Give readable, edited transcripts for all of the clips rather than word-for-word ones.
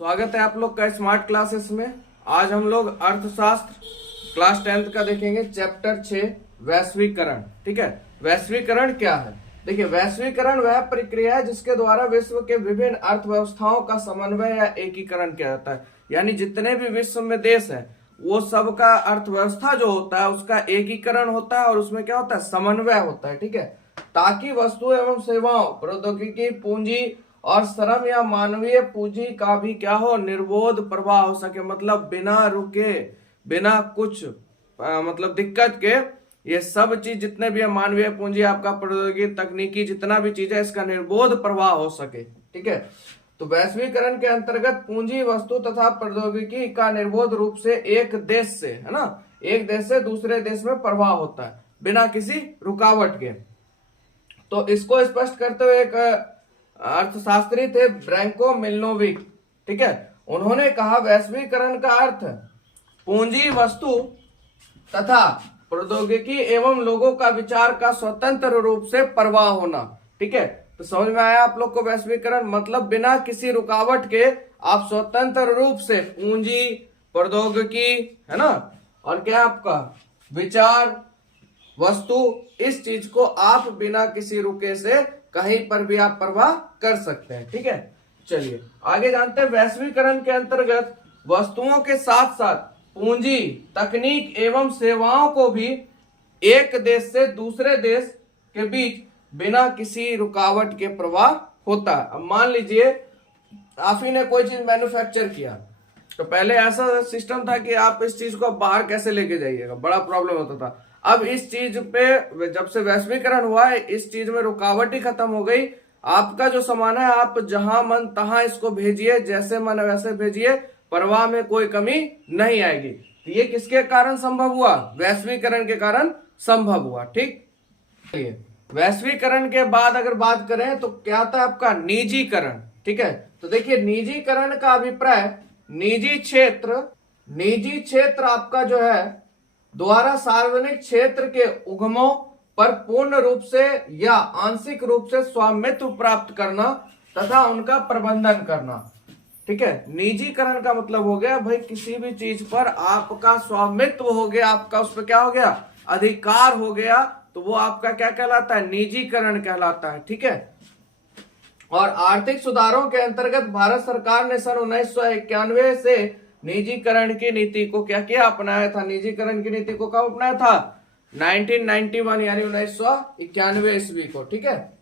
स्वागत है आप लोग का स्मार्ट क्लासेस में। आज हम लोग अर्थशास्त्र क्लास 10th का देखेंगे, चैप्टर 6 वैश्वीकरण। ठीक है, वैश्वीकरण क्या है? देखिए, वैश्वीकरण वह प्रक्रिया है जिसके द्वारा विश्व के विभिन्न अर्थव्यवस्थाओं का समन्वय या एकीकरण किया जाता है। यानी जितने भी विश्व में देश है वो सबका अर्थव्यवस्था जो होता है उसका एकीकरण होता है और उसमें क्या होता है, समन्वय होता है। ठीक है, ताकि वस्तु एवं सेवाओं, प्रौद्योगिकी, पूंजी और श्रम या मानवीय पूंजी का भी क्या हो, निर्बाध प्रवाह हो सके। मतलब बिना रुके, बिना कुछ मतलब दिक्कत के ये सब चीज जितने भी है, मानवीय पूंजी, आपका प्रौद्योगिकी, तकनीकी, जितना भी चीज है, इसका निर्बाध प्रवाह हो सके। ठीक है, तो वैश्वीकरण के अंतर्गत पूंजी, वस्तु तथा प्रौद्योगिकी का निर्बाध रूप से एक देश से, है ना, एक देश से दूसरे देश में प्रवाह होता है बिना किसी रुकावट के। तो इसको स्पष्ट करते हुए एक अर्थशास्त्री थे ब्रैंको मिल्नोविक। ठीक है, उन्होंने कहा वैश्वीकरण का अर्थ पूंजी, वस्तु तथा प्रौद्योगिकी एवं लोगों का विचार का स्वतंत्र रूप से प्रवाह होना। ठीक है, तो समझ में आया आप लोग को? वैश्वीकरण मतलब बिना किसी रुकावट के आप स्वतंत्र रूप से पूंजी, प्रौद्योगिकी, है ना, और क्या आपका विचार, वस्तु, इस चीज को आप बिना किसी रुके से कहीं पर भी आप प्रवाह कर सकते हैं। ठीक है, चलिए आगे जानते हैं। वैश्वीकरण के अंतर्गत वस्तुओं के साथ साथ पूंजी, तकनीक एवं सेवाओं को भी एक देश से दूसरे देश के बीच बिना किसी रुकावट के प्रवाह होता है। अब मान लीजिए आप ही ने कोई चीज मैन्युफैक्चर किया, तो पहले ऐसा सिस्टम था कि आप इस चीज को बाहर कैसे लेके जाइएगा, बड़ा प्रॉब्लम होता था। अब इस चीज पे जब से वैश्वीकरण हुआ है, इस चीज में रुकावट ही खत्म हो गई। आपका जो सामान है आप जहां मन तहां इसको भेजिए, जैसे मन वैसे भेजिए, प्रवाह में कोई कमी नहीं आएगी। तो ये किसके कारण संभव हुआ? वैश्वीकरण के कारण संभव हुआ। ठीक, वैश्वीकरण के बाद अगर बात करें तो क्या था आपका निजीकरण। ठीक है, तो देखिए निजीकरण का अभिप्राय निजी क्षेत्र आपका जो है द्वारा सार्वजनिक क्षेत्र के उद्यमों पर पूर्ण रूप से या आंशिक रूप से स्वामित्व प्राप्त करना तथा उनका प्रबंधन करना। ठीक है, निजीकरण का मतलब हो गया भाई किसी भी चीज पर आपका स्वामित्व हो गया, आपका उस पर क्या हो गया, अधिकार हो गया, तो वो आपका क्या कहलाता है, निजीकरण कहलाता है। ठीक है, और आर्थिक सुधारों के अंतर्गत भारत सरकार ने सन 1991 से निजीकरण की नीति को क्या किया, अपनाया था। निजीकरण की नीति को कब अपनाया था? 1991 यानी 1991 ईस्वी को। ठीक है,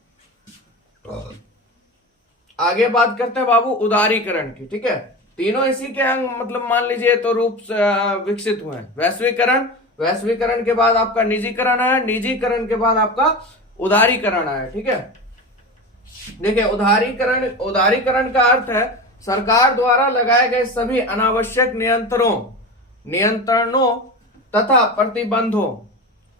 आगे बात करते हैं बाबू उदारीकरण की। ठीक है, तीनों इसी के अंग मतलब मान लीजिए तो रूप विकसित हुए हैं। वैश्वीकरण के बाद आपका निजीकरण आया, निजीकरण के बाद आपका उदारीकरण आया। ठीक है, देखिए उदारीकरण का अर्थ है सरकार द्वारा लगाए गए सभी अनावश्यक नियंत्रणों तथा प्रतिबंधों।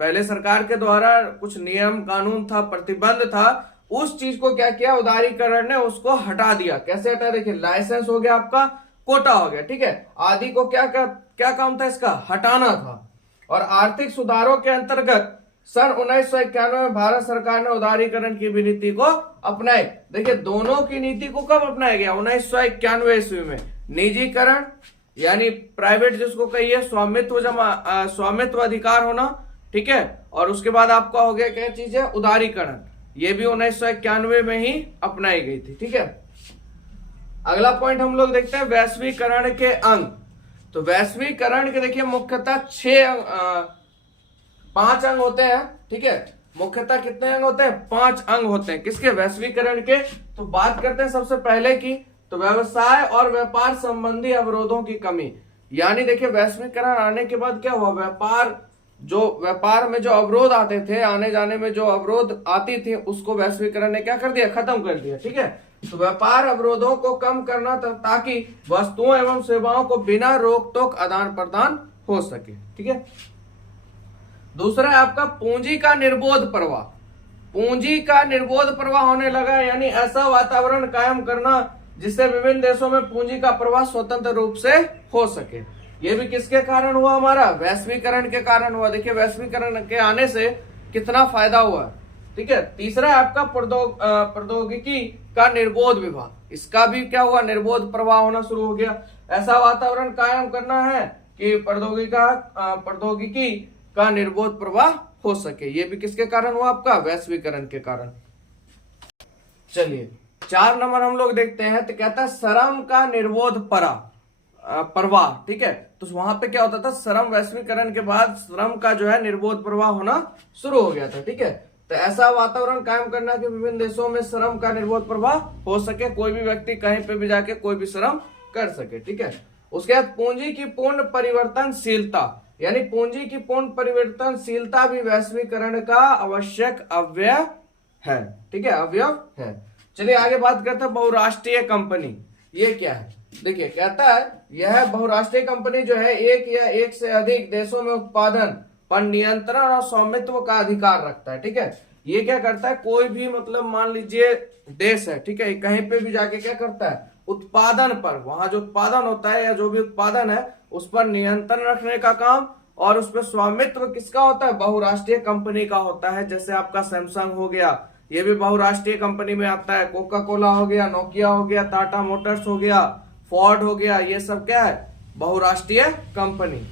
पहले सरकार के द्वारा कुछ नियम कानून था, प्रतिबंध था, उस चीज को क्या किया, उदारीकरण ने उसको हटा दिया। कैसे हटा? देखिए लाइसेंस हो गया आपका, कोटा हो गया। ठीक है, आदि को क्या काम था इसका, हटाना था। और आर्थिक सुधारों के अंतर्गत सन 1991 में भारत सरकार ने उदारीकरण की भी नीति को अपनाई। देखिए दोनों की नीति को कब अपनाया गया? 1991 ईस्वी में। निजीकरण यानी प्राइवेट जिसको कहिए, स्वामित्व अधिकार होना। ठीक है, और उसके बाद आपका हो गया क्या चीज है, उदारीकरण। ये भी 1991 में ही अपनाई गई थी। ठीक है, अगला पॉइंट हम लोग देखते हैं वैश्वीकरण के अंग। तो वैश्वीकरण के देखिए मुख्यतः 5 अंग होते हैं। ठीक है, मुख्यतः कितने अंग होते हैं? 5 अंग होते हैं। किसके? वैश्वीकरण के। तो बात करते हैं सबसे पहले की, तो व्यवसाय और व्यापार संबंधी अवरोधों की कमी। यानी देखिए वैश्वीकरण आने के बाद क्या हुआ, व्यापार में जो अवरोध आते थे, आने जाने में जो अवरोध आती थी, उसको वैश्वीकरण ने क्या कर दिया, खत्म कर दिया। ठीक है, तो व्यापार अवरोधों को कम करना ताकि वस्तुओं एवं सेवाओं को बिना रोक टोक आदान प्रदान हो सके। ठीक है, दूसरा है आपका पूंजी का निर्बाध प्रवाह। पूंजी का निर्बाध प्रवाह होने लगा, यानी ऐसा वातावरण कायम करना जिससे विभिन्न देशों में पूंजी का प्रवाह स्वतंत्र रूप से हो सके। ये भी किसके कारण हुआ? हमारा वैश्वीकरण के कारण हुआ। देखिए वैश्वीकरण के आने से कितना फायदा हुआ। ठीक है। तीसरा है आपका प्रौद्योगिकी का निर्बोध विभाग, इसका भी क्या हुआ, निर्बोध प्रवाह होना शुरू हो गया। ऐसा वातावरण कायम करना है कि प्रौद्योगिकी का निर्बोध प्रवाह हो सके। ये भी किसके कारण हुआ, आपका वैश्वीकरण के कारण। चलिए 4 नंबर हम लोग देखते हैं, तो कहता है श्रम का निर्बोध प्रवाह, ठीक है। तो वहां पे क्या होता था, श्रम वैश्वीकरण के बाद श्रम का जो है निर्बोध प्रवाह होना शुरू हो गया था, ठीक है। तो ऐसा वातावरण कायम करना कि विभिन्न देशों में श्रम का निर्बोध प्रवाह हो सके, कोई भी व्यक्ति कहीं पे भी जाके कोई भी श्रम कर सके, ठीक है। उसके बाद पूंजी की पूर्ण परिवर्तनशीलता, यानी पूंजी की पूर्ण परिवर्तनशीलता भी वैश्वीकरण का आवश्यक अवयव है, ठीक है, अवयव है। चलिए आगे बात करते हैं बहुराष्ट्रीय कंपनी, ये क्या है। देखिए कहता है यह बहुराष्ट्रीय कंपनी जो है एक या एक से अधिक देशों में उत्पादन पर नियंत्रण और स्वामित्व का अधिकार रखता है, ठीक है। ये क्या करता है, कोई भी मतलब मान लीजिए देश है, ठीक है, कहीं पे भी जाके क्या करता है, उत्पादन पर, वहां जो उत्पादन होता है या जो भी उत्पादन है उस पर नियंत्रण रखने का काम, और उस पर स्वामित्व किसका होता है, बहुराष्ट्रीय कंपनी का होता है। जैसे आपका सैमसंग हो गया, ये भी बहुराष्ट्रीय कंपनी में आता है। कोका कोला हो गया, नोकिया हो गया, टाटा मोटर्स हो गया, फोर्ड हो गया, ये सब क्या है, बहुराष्ट्रीय कंपनी।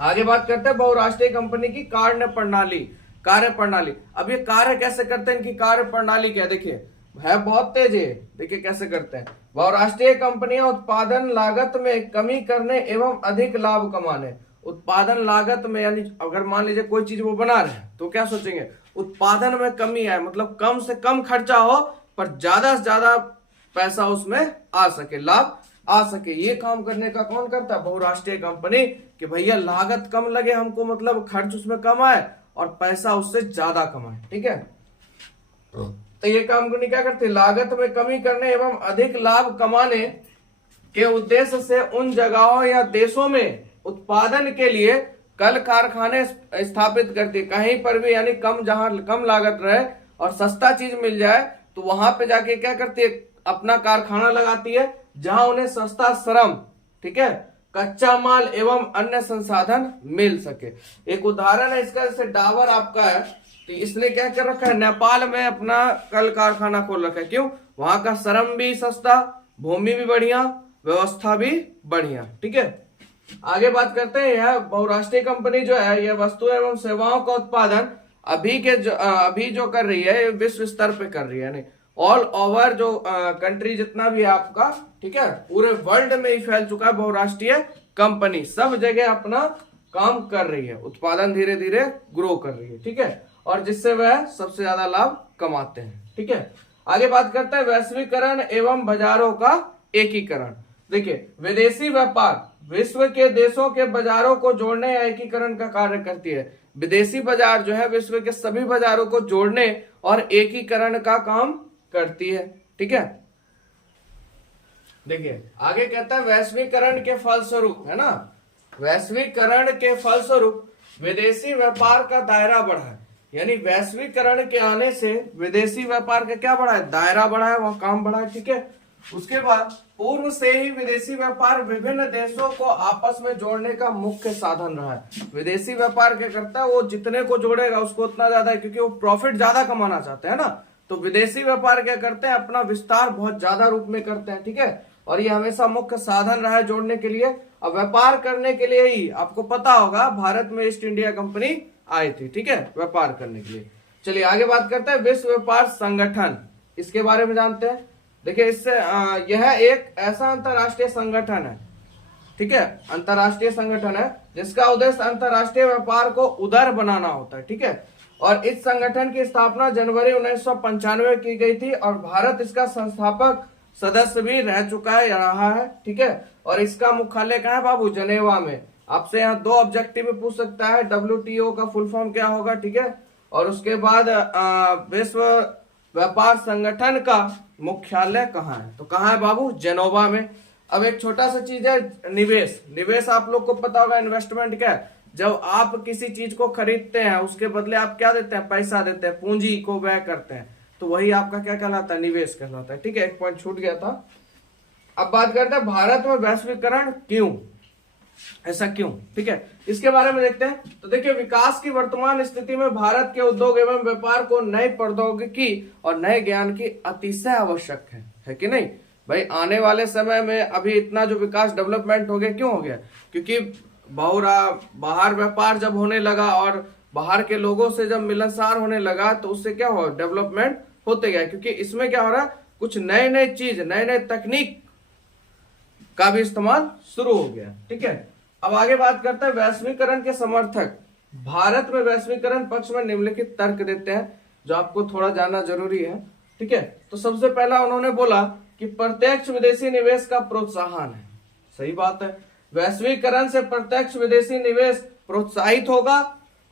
आगे बात करते हैं बहुराष्ट्रीय कंपनी की कार्य प्रणाली। अब ये कार्य कैसे करते हैं, इनकी कार्य प्रणाली क्या, देखिए है बहुत तेज है। देखिए कैसे करते हैं, बहुराष्ट्रीय कंपनियां उत्पादन लागत में कमी करने एवं अधिक लाभ कमाने। उत्पादन लागत में, यानी अगर मान लीजिए कोई चीज वो बना रहे हैं तो क्या सोचेंगे, उत्पादन में कमी आए, मतलब कम से कम खर्चा हो पर ज्यादा से ज्यादा पैसा उसमें आ सके, लाभ आ सके। ये काम करने का कौन करता है, बहुराष्ट्रीय कंपनी, कि भैया लागत कम लगे हमको, मतलब खर्च उसमें कम आए और पैसा उससे ज्यादा कमाए, ठीक है। तो ये कंपनी क्या करती है, लागत में कमी करने एवं अधिक लाभ कमाने के उद्देश्य से उन जगहों या देशों में उत्पादन के लिए कल कारखाने स्थापित करती है, कहीं पर भी, यानी जहां कम लागत रहे और सस्ता चीज मिल जाए तो वहां पे जाके क्या करती है, अपना कारखाना लगाती है, जहां उन्हें सस्ता श्रम, ठीक है, कच्चा माल एवं अन्य संसाधन मिल सके। एक उदाहरण है इसका, जैसे डाबर आपका है, तो इसने क्या कर रखा है, नेपाल में अपना कल कारखाना खोल रखा है। क्यों, वहां का श्रम भी सस्ता, भूमि भी बढ़िया, व्यवस्था भी बढ़िया, ठीक है। आगे बात करते हैं, यह बहुराष्ट्रीय कंपनी जो है यह वस्तु एवं सेवाओं का उत्पादन अभी जो कर रही है विश्व स्तर पे कर रही है, यानी ऑल ओवर जो कंट्री जितना भी है आपका, ठीक है, पूरे वर्ल्ड में ही फैल चुका है बहुराष्ट्रीय कंपनी, सब जगह अपना काम कर रही है, उत्पादन धीरे धीरे ग्रो कर रही है, ठीक है, और जिससे वह सबसे ज्यादा लाभ कमाते हैं, ठीक है। आगे बात करते हैं वैश्वीकरण एवं बाजारों का एकीकरण। देखिए विदेशी व्यापार विश्व के देशों के बाजारों को जोड़ने या एकीकरण का कार्य करती है। विदेशी बाजार जो है विश्व के सभी बाजारों को जोड़ने और एकीकरण का काम करती है, ठीक है। देखिए आगे कहता है वैश्वीकरण के फलस्वरूप, है ना, वैश्वीकरण के फलस्वरूप विदेशी व्यापार का दायरा बढ़ा है, यानी वैश्वीकरण के आने से विदेशी व्यापार का क्या बढ़ा है, दायरा बढ़ा है, वह काम बढ़ा है, ठीक है। उसके बाद पूर्व से ही विदेशी व्यापार विभिन्न देशों को आपस में जोड़ने का मुख्य साधन रहा है। विदेशी व्यापार क्या करता है, वो जितने को जोड़ेगा उसको उतना ज्यादा है, क्योंकि वो प्रॉफिट ज्यादा कमाना चाहते हैं ना, तो विदेशी व्यापार क्या करते हैं, अपना विस्तार बहुत ज्यादा रूप में करते हैं, ठीक है, और ये हमेशा मुख्य साधन रहा है जोड़ने के लिए। अब व्यापार करने के लिए ही आपको पता होगा भारत में ईस्ट इंडिया कंपनी आई थी, ठीक है, व्यापार करने के लिए। चलिए आगे बात करते हैं विश्व व्यापार संगठन, इसके बारे में जानते हैं। देखिए इससे यह एक ऐसा अंतरराष्ट्रीय संगठन है, ठीक है, अंतरराष्ट्रीय संगठन है जिसका उद्देश्य अंतरराष्ट्रीय व्यापार को उदार बनाना होता है, ठीक है। और इस संगठन की स्थापना जनवरी 1995 में की गई थी और भारत इसका संस्थापक सदस्य भी रह चुका है, रहा है, ठीक है। और इसका मुख्यालय कहाँ है बाबू, जनेवा में। आपसे यहाँ 2 ऑब्जेक्टिव में पूछ सकता है, WTO का फुल फॉर्म क्या होगा, ठीक है, और उसके बाद विश्व व्यापार संगठन का मुख्यालय कहाँ है, तो कहाँ है बाबू, जेनोवा में। अब एक छोटा सा चीज है निवेश। निवेश आप लोग को पता होगा इन्वेस्टमेंट क्या है, जब आप किसी चीज को खरीदते हैं उसके बदले आप क्या देते हैं, पैसा देते हैं, पूंजी को व्यय करते हैं, तो वही आपका क्या कहलाता है, निवेश कहलाता है, ठीक है। एक पॉइंट छूट गया था। अब बात करते हैं भारत में वैश्वीकरण क्यों, ऐसा क्यों? ठीक है, इसके बारे में देखते हैं। तो देखिए, विकास की वर्तमान स्थिति में भारत के उद्योग एवं व्यापार को नई प्रौद्योगिकी और नए ज्ञान की अतिशय आवश्यक है कि नहीं भाई? आने वाले समय में अभी इतना जो विकास डेवलपमेंट हो गया, क्यों हो गया? क्योंकि बाहर व्यापार जब होने लगा और बाहर के लोगों से जब मिलनसार होने लगा, तो उससे क्या हो, डेवलपमेंट होते गया। क्योंकि इसमें क्या हो रहा है, कुछ नए नए चीज, नए नए तकनीक का भी इस्तेमाल शुरू हो गया। ठीक है, अब आगे बात करते हैं वैश्वीकरण के समर्थक भारत में वैश्वीकरण पक्ष में निम्नलिखित तर्क देते हैं, जो आपको थोड़ा जानना जरूरी है। ठीक है, तो सबसे पहला उन्होंने बोला कि प्रत्यक्ष विदेशी निवेश का प्रोत्साहन है। सही बात है, वैश्वीकरण से प्रत्यक्ष विदेशी निवेश प्रोत्साहित होगा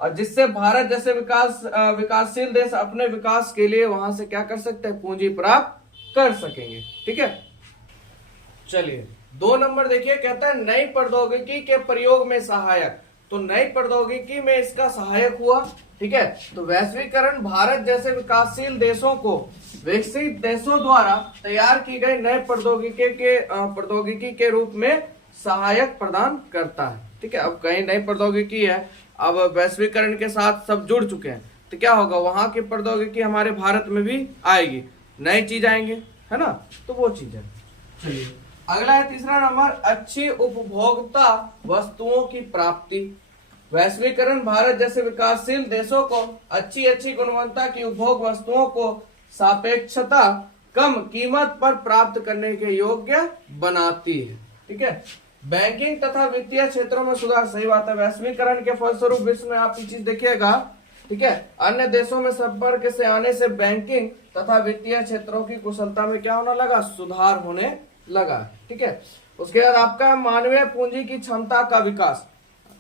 और जिससे भारत जैसे विकासशील देश अपने विकास के लिए वहां से क्या कर सकते हैं, पूंजी प्राप्त कर सकेंगे। ठीक है, चलिए 2 नंबर देखिए, कहता है नई प्रौद्योगिकी के प्रयोग में सहायक। तो नई प्रौद्योगिकी में इसका सहायक हुआ। ठीक है, तो वैश्वीकरण भारत जैसे विकासशील देशों को विकसित देशों द्वारा तैयार की गई नई प्रौद्योगिकी के रूप में सहायक प्रदान करता है। ठीक है, अब कहीं नई प्रौद्योगिकी है, अब वैश्वीकरण के साथ सब जुड़ चुके हैं, तो क्या होगा, वहां की प्रौद्योगिकी हमारे भारत में भी आएगी, नई चीज आएंगे, है ना? तो वो चीज है। चलिए अगला है तीसरा नंबर, अच्छी उपभोक्ता वस्तुओं की प्राप्ति। वैश्वीकरण भारत जैसे विकासशील देशों को अच्छी गुणवत्ता की उपभोग वस्तुओं को सापेक्षता कम कीमत पर प्राप्त करने के योग्य बनाती है। ठीक है, बैंकिंग तथा वित्तीय क्षेत्रों में सुधार। सही बात है, वैश्वीकरण के फलस्वरूप विश्व में आप ये चीज देखिएगा। ठीक है, अन्य देशों में संपर्क से आने से बैंकिंग तथा वित्तीय क्षेत्रों की कुशलता में क्या होने लगा, सुधार होने लगा। ठीक है, उसके बाद आपका मानवीय पूंजी की क्षमता का विकास।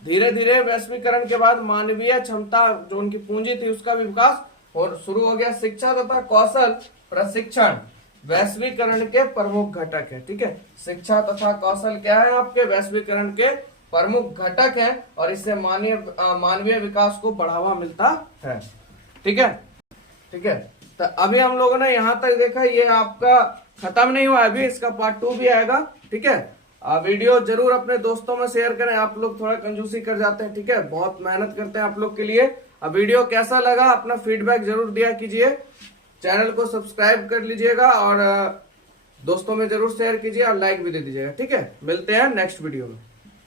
धीरे धीरे वैश्वीकरण के बाद मानवीय क्षमता, जो उनकी पूंजी थी, उसका भी विकास और शुरू हो गया। शिक्षा तथा कौशल प्रशिक्षण वैश्वीकरण के प्रमुख घटक है। ठीक है, शिक्षा तथा कौशल क्या है, आपके वैश्वीकरण के प्रमुख घटक है और इससे मानवीय विकास को बढ़ावा मिलता है। ठीक है, ठीक है, तो अभी हम लोगों ने यहाँ तक देखा, ये आपका खत्म नहीं हुआ, अभी इसका पार्ट 2 भी आएगा। ठीक है, वीडियो जरूर अपने दोस्तों में शेयर करें, आप लोग थोड़ा कंजूसी कर जाते हैं। ठीक है, बहुत मेहनत करते हैं आप लोग के लिए। अब वीडियो कैसा लगा, अपना फीडबैक जरूर दिया कीजिए, चैनल को सब्सक्राइब कर लीजिएगा और दोस्तों में जरूर शेयर कीजिए और लाइक भी दे दीजिएगा। ठीक है, मिलते हैं नेक्स्ट वीडियो में।